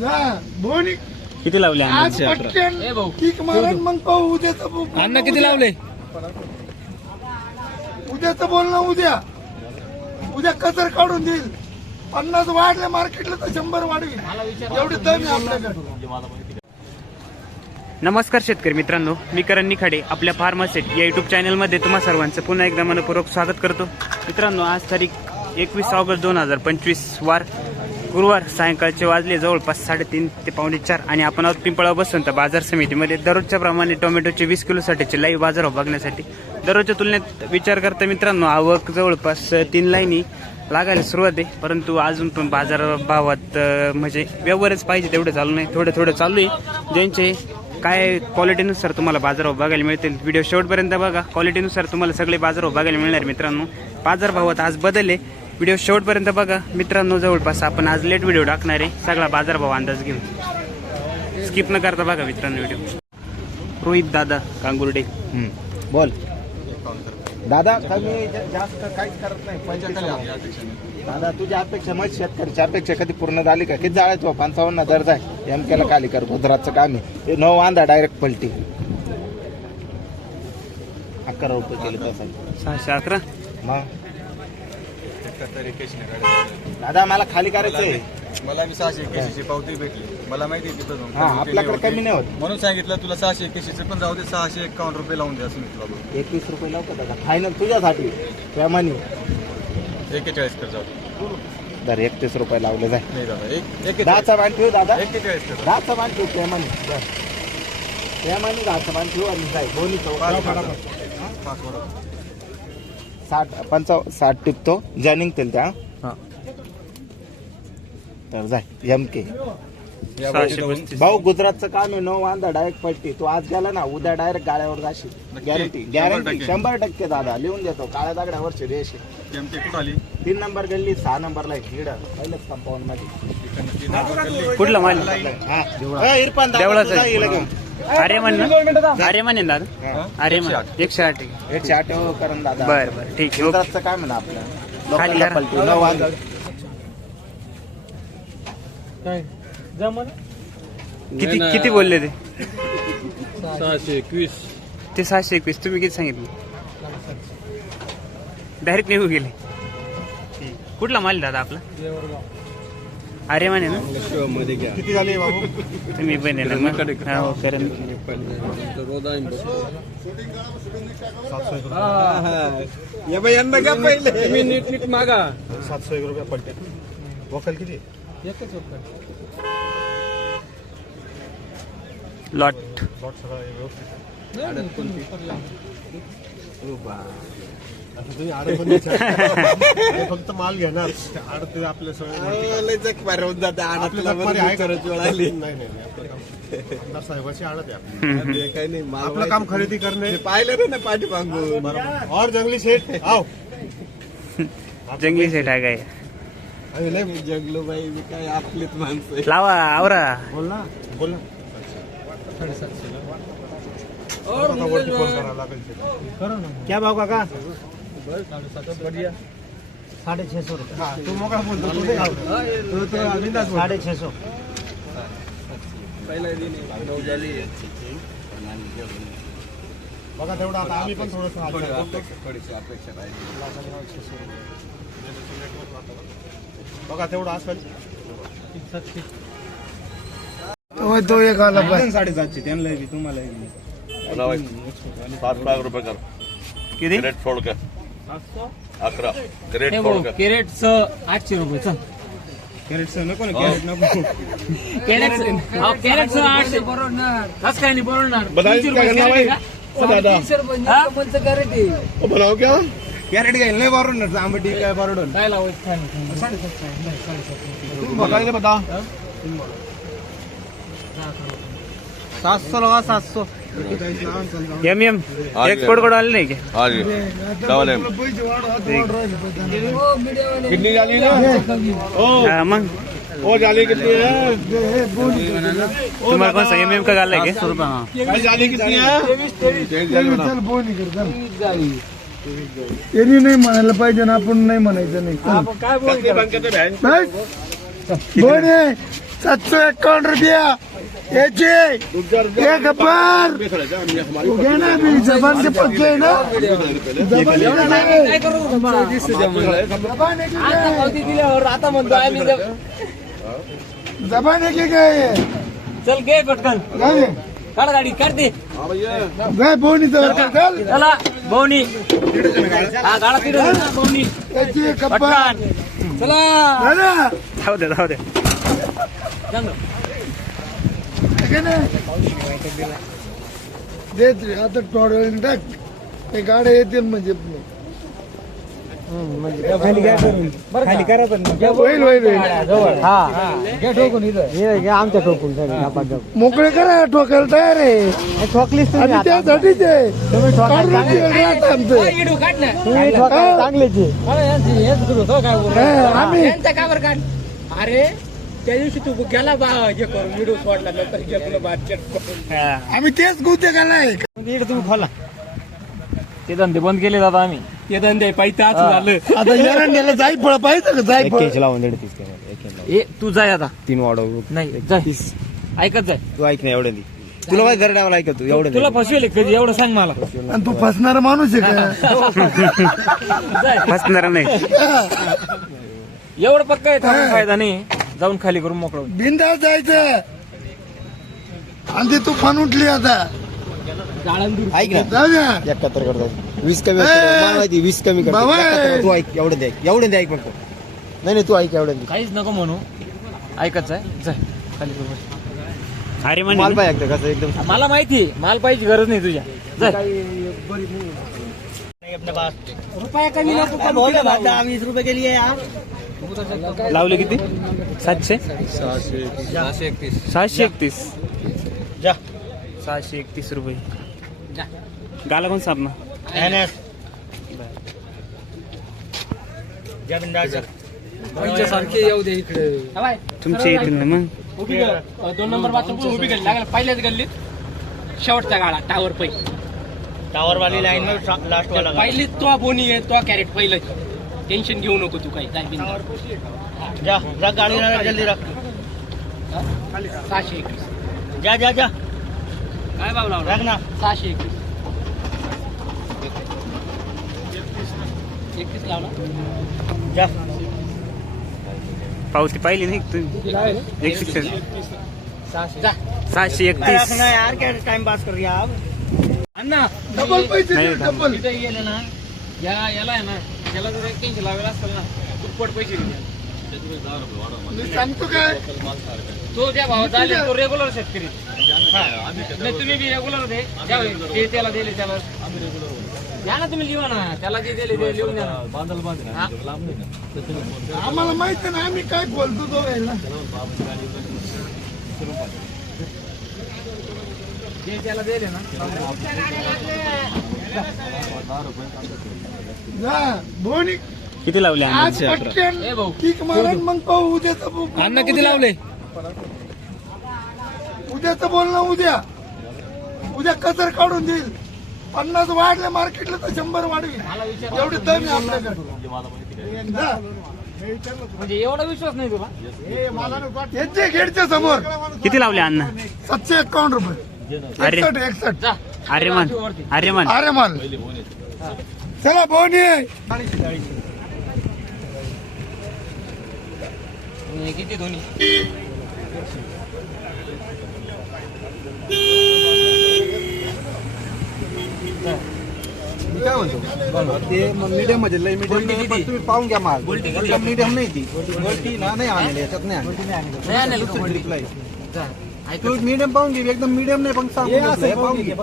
जा, बोनी किती लावले आज पटकन किक मारण मग पाहू उद्याचं अन्न किती लावले? उद्याचं बोलणं उद्या. उद्या कचर काढून देईल. पन्नास वाढले मार्केटला तर शंभर वाढवी एवढी दम आपल्याकडे. नमस्कार शेतकरी मित्रांनो मी करण निखाडे आपल्या फार्मासेट या युट्यूब चॅनलमध्ये तुम्हा सर्वांचं पुन्हा एकदा मनपूर्वक स्वागत करतो. मित्रांनो आज तारीख एकवीस ऑगस्ट दोन हजार पंचवीस वार गुरुवार सायंकाळचे वाजले जवळपास साडेतीन ते पावणे चार आणि आपण आहोत पिंपळा तर बाजार समितीमध्ये. दररोजच्या प्रमाणे टोमॅटोचे वीस किलोसाठीचे लाईव्ह बाजार हो बघण्यासाठी. दररोजच्या तुलनेत विचार करता मित्रांनो आवक जवळपास तीन लाईनी लागायला सुरुवात आहे परंतु अजून पण बाजार भावात म्हणजे व्यवहारच पाहिजे तेवढं चालू नाही. थोडं थोडं चालू आहे. ज्यांचे काय क्वालिटीनुसार तुम्हाला बाजारभाव बघायला मिळतील? व्हिडिओ शेवटपर्यंत बघा. क्वालिटीनुसार तुम्हाला सगळे बाजारभाव बघायला मिळणार मित्रांनो. बाजारभावात आज बदलले. व्हिडिओ शेवटपर्यंत बघा. मित्रांनो जवळपास आपण आज लेट व्हिडिओ टाकणार आहे. सगळा बाजारभाव अंदाज घेऊन. स्किप न करता बघा मित्रांनो व्हिडिओ रोहित दादा कांगुर्डे. बोल. दादा कमी जास्त काहीच करत नाही. पंचवीस दादा तुझ्या अपेक्षा मग शेतकऱ्याची अपेक्षा कधी पूर्ण झाली का? किती जाळायचो पंचावन्न दर जाय. एम केला खाली कर गुजरातचं काम आहे. ते नऊ वांदा डायरेक्ट पलटी. अकरा रुपये केले तसं सहाशे अकरा? मग? दादा मला खाली करायचंय. मला बी सहाशे एक्याऐंशी पावती भेटली. मला माहिती आहे तिथं हा आपल्याकडे कमी नाही होत. म्हणून सांगितलं तुला सहाशे एक्याऐंशी पण जाऊ दे सहाशे एकावन्न रुपये लावून दे असं मी तुला. एकवीस रुपये लावतो दादा फायनल तुझ्यासाठी. प्रेमाने. एकेचाळीस कर जाऊ दे. दर एकतीस रुपये लावले जाय. नाही दादा एक एकेचाळीस. दहाचा मान ठेव दादा. एकेचाळीस कर. दहाचा मान ठेव प्रेमाने. बस. प्रेमाने दहाचा मान ठेव आणि जाय. दोन्ही पाच वडा. साठ पंचाव साठ टिपतो. ज्या निघतील त्या तर जाय एम के. भाऊ गुजरातचं काम आहे नऊ वांदा डायरेक्ट पट्टी. तू आज गेला ना उद्या डायरेक्ट गाड्यावर जाशील. Guarantee guarantee. शंभर टक्के. दादा लिहून देतो. काळ्या कुठं आली? तीन नंबर गल्ली सहा नंबरला हिड. पहिलंच कंपाऊंडमध्ये. कुठला माल हा. ए, इरफान. अरे म्हण ना? अरे म्हणे दादा? हा. अरे एकशे म्हण आठ. एकशे आठ. एकशे आठ करून दादा. बरं बरं. ठीक. गुजरातचं काय म्हणा आपलं? किती किती बोलले ते? सहाशे एकवीस. ते सहाशे एकवीस. तुम्ही किती सांगितलं? डायरेक्ट निघू गेले. कुठला माल दादा आपला? अरे म्हणे ना. मध्ये घ्या. किती झाले बाबू तुम्ही बने ना मग. हो करण या बाई यांना का पहिले. तुम्ही नीट नीट मागा. सातशे एक रुपये पलटे वकल किती? लॉट. फक्त माल घेणार. आडते आपल्या नाही नाही नाही, आपलं काम- आमदार साहेबाची आडत आहे आपली. आपलं काम खरेदी करणे. पाहिलं ना पाठी मागून बरोबर. और जंगली शेठ आओ. जंगली सेट आहे काय? लय जगलो बाई मी काय आपलीच माणसं लावा आवरा. बोल ना. बोल ना. वरती फोन करावा लागेल ते. क्या भाव काका? हा, तू मोकळा बोलतो तू नाही आवडत. तू तो बोल. साडे छे सौ बघा तेवढं आता आम्ही पण थोडंसं अपेक्षा राहिली. बघा तेवढं असेल. तो एक आला साडेसातशे त्यांना बी तुम्हाला सात लाख रुपये कर. किती? ग्रेट फोड कर अकरा. ग्रेट फोड कर कॅरेटच आठशे रुपये चल. कॅरेट नको ना कॅरेट नको. कॅरेट कॅरेटच आठशे बरोबर कसं काय नाही बरोबर तीनशे रुपये कॅरेट आहे का? कॅरेट घ्यायला नाही बारून आंबटी काय बारून काय लावायचं काय नाही. सातशो लगा सातशो एम एम एक्सपोर्टकडून आले नाही का हाँ जी। डबल एम कितनी जाली ना हा, मग वो जाली कितनी है? तुम्हाला कोण एम एम का घाललाय का भाई जाली कितनी है? चल बोनी कर चल त्यांनी नाही म्हणायला पाहिजे ना आपण नाही म्हणायचं नाही. चल. बस. बोल हे. सातशे एक्कावन्न रुपया. याचे. एक तू घे ना मी जबान के पक्के आहे ना? जबान नाही. काय एक आहे. पावती दिल्यावर आता म्हणतो आम्ही जब- जबान एक एक आहे. चल घे पटकन. काय? काढ गाडी काढ दे। वर्ग चाल हा गाडा तिथे पटकन। चला। दादा। जाऊ जाऊ देत रे आता वेळाने टाक ते गाड्या येतील म्हणजे होईल होईल होईल मोकळे करा ठोकायला तयार आहे ठोकलीस आम्ही त्यासाठीच आहे काढून ठेवलं आमचं. हा. हेच करू काय हा, आम्ही का बरं काढ अरे त्या दिवशी तू गेला बा हे करून व्हिडिओ सोडला नंतर घेतलं बातचीत करून आम्ही तेच गुत्ते घालाय ते धंदे बंद केले दादा आम्ही ते धंदे पाहिजे असं झालं. आता एरंड्याला जायफळ पाहिजे का? जायफळ लावून दीड तीस ए तू जाय आता. तीन वाढव नाही जाय. ऐकत जाय. तू ऐक ना एवढं तुला काय गरडावं ऐकत तू? एवढं तुला फसवेल कधी एवढं सांग मला. आणि तू फसणारा माणूस आहे का? जाय. फसणार नाही. एवढं पक्क आहे थांबून फायदा नाही. जाऊन खाली करून मोकळं. बिंदास जायचं. आणि ते तुफान उठली आता. ऐक ना. जाऊ द्या. एकाहत्तर करतो वीस कमी. मला माहिती वीस कमी. बाबा. तू ऐक एवढं दे एवढं दे ऐक फक्त नाही नाही तू ऐक एवढं दे. काहीच नको म्हणू. ऐकत जाय जाय खाली बस. अरे माल म्हणे पाहिजे एकदा कसं एकदम मला माहिती आहे, माल पाहिजे गरज नाही तुझ्या. जाय लावले किती? सातशे? सहाशे एकतीस. जा. सहाशे एकतीस रुपये. गाला कोण सापना सारखे येऊ दे इकडे तुमचे येतील ना मग दोन नंबर बाथरूम उभी गल्ली लागला पहिल्याच गल्लीत शेवटचा गाडा टावर पै टावर वाली लाईन में लास्ट वाला पहिली तो बोनी आहे तो कॅरेट पहिलं टेन्शन घेऊ नको तू काही काय बिनधास्त. जा जा गाड़ी रख जल्दी रख सहाशे एकवीस जा जा जा काय भाव लावला रख ना सहाशे एकवीस एकवीस लावला. जा पावती पाहिली नाही तुम्ही? एक सहाशे. एकतीस. यार क्या टाइम पास कर रही है आप अण्णा डबल पैसे. डबल इथे गेले ना या याला आहे ना याला जर एक्क्याऐंशी लावेला असेल ना दुप्पट पैसे सांगतो काय? तो ज्या भावात आले तो रेग्युलर शेतकरी. नाही तुम्ही बी रेग्युलर दे. त्याला दिले त्याला. द्या ना तुम्ही लिहा ना. त्याला जे दिले ते लिहून द्या ना. हा. आम्हाला माहीत आहे ना आम्ही काय बोलतो तो वेळेला जे. त्याला दिले ना. जा बोनी किती लावले आज अण्णा? पटकन ए भाऊ. किक मारण मग पाहू उद्याचं बोल- अण्णा किती लावले? उद्याचं बोलणं उद्या. उद्या कचर काढून देईल. पन्नास वाढले मार्केटला तर शंभर वाढवी एवढी दम आहे आपल्याकडे. जा. म्हणजे एवढा विश्वास नाही तुला? यांचे गेटच्या समोर. किती लावले अण्णा? सातशे एक्कावन्न रुपये. अरे एकसठ एकसठ आर्यमान आर्यमान. अरे माल चला बोनी. किती दोन्ही? काय म्हणतो? ते मीडियममध्ये लय मीडियम तुम्ही पाहून घ्या माल. एकदम मीडियम नाही ती. गोल्टी ना नाही आणली याच्यात नाही आणली. दुसरी तू मीडियम पाहून घे एकदम मीडियम नाही पण. हे पाहून घे.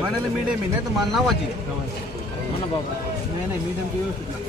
म्हणाले मीडियम आहे नाही तर माल नावाची. म्हणा बाबा. नाही नाही मीडियम ची व्यवस्थित आहे.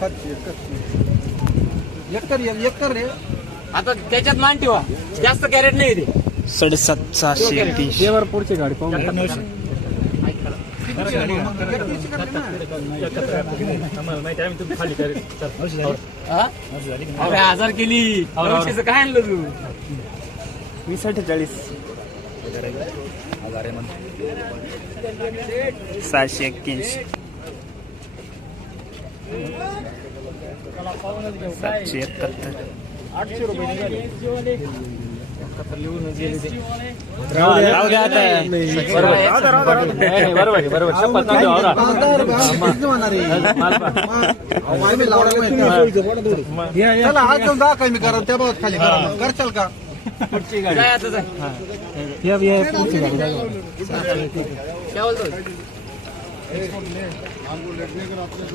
खत- खत. एक कर एक एक कर रे. आता त्याच्यात मान ठेवा जास्त कॅरेट नाही ते साडेसात सहाशे एकतीस. पुढची गाडी पाहून अरे हजार केली. काय आणलं तू? वीस अठ्ठेचाळीस. सहाशे एक्क्याऐंशी. सातशे एकाहत्तर. राहू द्या आता चला आज जाऊन जा काय मी करा त्या बाबत खाली करा मग. करशाल का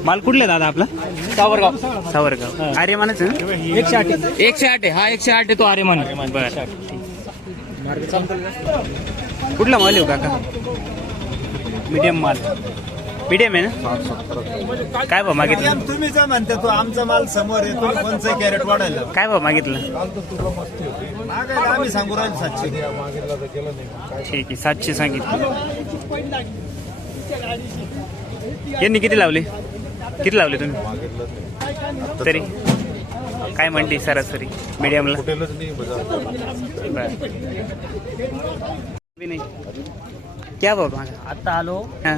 माल कुठले दादा आपला सावरगाव सावरगाव ना? एकशे आठ एकशे आठ आहे हा एकशे आठ आहे तो अरे म्हण बर कुठला माल येऊ काका? मीडियम माल. मीडियम आहे ना? काय भाव मागितलं? तुम्ही जर म्हणता तो आमचा माल समोर तुम्ही कोणचं कॅरेट वाढायला? काय भाव मागितलं? आम्ही सांगू राहिलो सातशे. ठीक आहे सातशे सांगितलं. यांनी किती लावले? किती लावले तुम्ही? तरी? काय म्हणली सरासरी? मीडियमला नाही क्या भाव मागा? आता आलो. हा.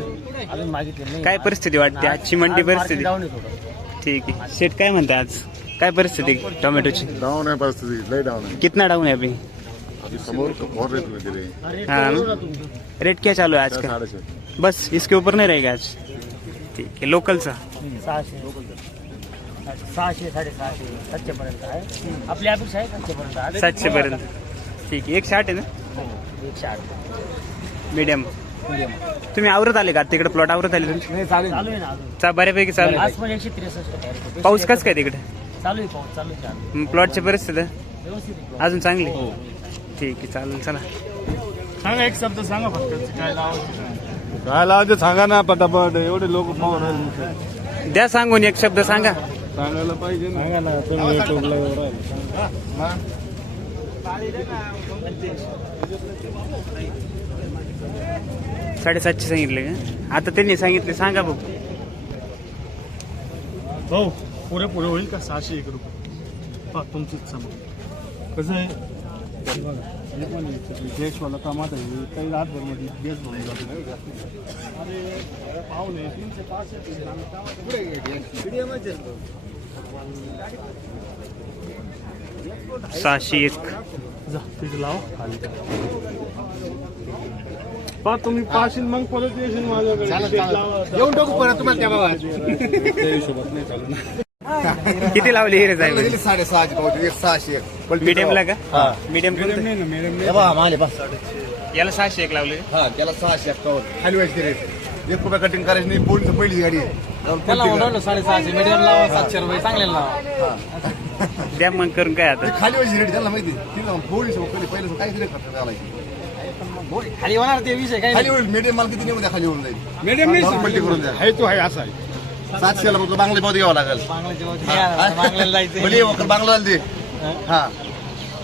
अजून मागितले नाही. काय परिस्थिती वाटते आजची मंडी परिस्थिती? डाऊन आहे ठीक आहे. शेट काय म्हणते आज? काय परिस्थिती टोमॅटोची? डाउन है परिस्थिति लय डाउन है कितना डाऊन है अभी? अभी समोर और रेट में हैं हाँ. क्या चालू है आज का? बस इसके ऊपर नहीं रहेगा आज. ठीक आहे लोकलचा सहाशे. सहाशे साडेसहाशे सातशे पर्यंत आहे. आपली अपेक्षा आहे सातशे पर्यंत. सातशे पर्यंत ठीक आहे. एकशे आठ आहे ना? हो, एकशे आठ मीडियम. तुम्ही आवरत आले का? तिकडे प्लॉट आवरत आले तुमचे चालू आहे ना. अजून. चा बऱ्यापैकी चालू आज आहे. पण एकशे त्रेसष्ट. पाऊस कसं काय तिकडे? चालू आहे पाऊस चालू आहे चालू प्लॉटची परिस्थिती? व्यवस्थित आहे. अजून चांगली? ठीक आहे चालेल चला. काय लावायचं सांगा ना पटापट. एवढे लोक. द्या सांगून एक शब्द सांगा. सांगायला पाहिजे सांगा ना तुम्ही युट्यूबला साडेसातशे सांगितले का? आता त्यांनी सांगितले सांगा भाऊ हो पुरे पुरे होईल का? सहाशे एक रुपये. तुमचीच समोर कसं आहे? देशवाला कामात आहे काही रातभरमध्ये बेस म्हणून जातो तीनशे पाचशे सहाशे एक. जा तिथे लावा. खाली पा तुम्ही पाशील मग परत येशील माझ्याकडे. येऊन टाकू परत तुम्हाला त्या त्या हिशोबात नाही चालू किती लावले हिरे साहेब? साडेसहाशे पावती एक सहाशे एक. मीडियमला का? मीडियम नाही बस. याला सहाशे एक लावले. हा त्याला सहाशे एक्कावन्न खाली व्हायची रेट. एक रुपया कटिंग करायची नाही पोलीस पहिली गाडी आहे. जाऊन त्याला पुढची म्हणून साडेसहाशे मीडियम लावा सातशे रुपये चांगले लावा. द्या मग करून काय आता? गाडी. खाली व्हायची रेट त्याला माहिती आहे. तिला पोलीस पहिले पहिलं काहीच रेट खर्च घालायची खाली होणार ते विषय काय खाली होईल मीडियम माल किती नेऊ द्या खाली होऊन जाईल. मला पलटी करून द्या. आहे तो आहे असा आहे. सातशेला फक्त बांगले पावती घ्यावं लागेल. बांगल्याला जायचं. भले बांगलाला दे हा.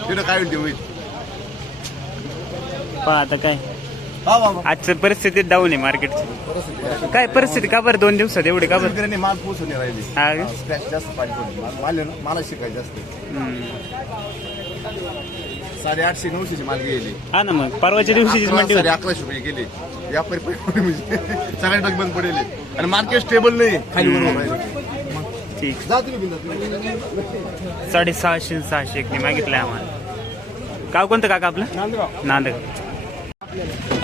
तिथं काय होईल ते होईल. पहा आता काय. हा बाबा आजचं परिस्थिती डाऊन आहे मार्केटची काय परिस्थिती का बरं? दोन दिवसात एवढे का बरं? शेतकऱ्यांनी माल पोचून राहिली. हा. का? स्क्रॅच जास्त पाणी पडली. माल- माल आहे ना, मला शिकायचं जास्त हम्म. साडेआठशे नऊशेची माल गेली. हा ना मग परवाच्या दिवशीची मंडी साडे होती. अकराशे रुपये गेले. व्यापारी पैसे म्हणजे सगळे डग बंद पडेल आणि मार्केट स्टेबल नाही. खाली राहिले ठीक. जा तुम्ही बिंदास. साडेसहाशे आणि सहाशे एक मागितलंय आम्हाला. गाव कोणतं काका आपलं? नांदगाव.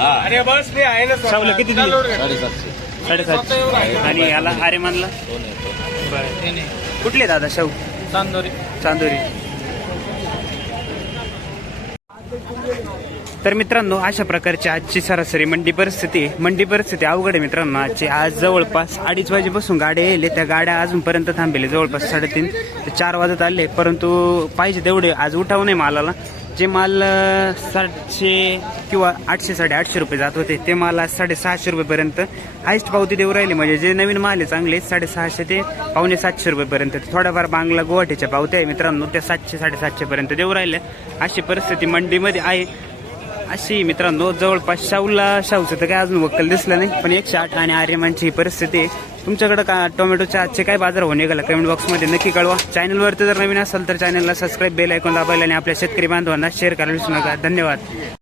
अरे बस मी आहे ना शाहूला किती दिली? साडेसातशे. आणि याला अरे मानला? बरं. कुठले दादा? शाहू? चांदोरी. चांदोरी. तर मित्रांनो अशा प्रकारची आजची सरासरी मंडी परिस्थिती मंडी परिस्थिती अवघड आहे मित्रांनो. आजची आज जवळपास अडीच वाजेपासून गाड्या येले त्या गाड्या अजूनपर्यंत थांबेले जवळपास साडेतीन ते चार वाजत आले. परंतु पाहिजे तेवढे आज उठाव नाही मालाला. जे माल सातशे किंवा आठशे साडेआठशे रुपये जात होते ते माल आज साडेसहाशे रुपयेपर्यंत हायस्ट पावती देऊ राहिले. म्हणजे जे नवीन माल आहे चांगले साडेसहाशे ते पावणे सातशे रुपयेपर्यंत. थोड्याफार बांगला गुवाहाटीच्या पावत्या आहे मित्रांनो त्या सातशे साडेसातशेपर्यंत देऊ राहिल्या अशी परिस्थिती मंडीमध्ये आहे. अशी मित्रांनो जवळपास शाहूला शाहूचं तर काय अजून वक्कल दिसलं नाही पण एकशे आठ आणि आर्यमानची ही परिस्थिती आहे. का टोमॅटोच्या आजचे काय बाजार होऊन गेला कमेंट बॉक्समध्ये नक्की कळवा. चॅनलवरती जर नवीन असाल तर चॅनलला सबस्क्राईब बेल ऐकून दाबायला आणि आपल्या शेतकरी बांधवांना शेअर करायला विसरू नका. धन्यवाद.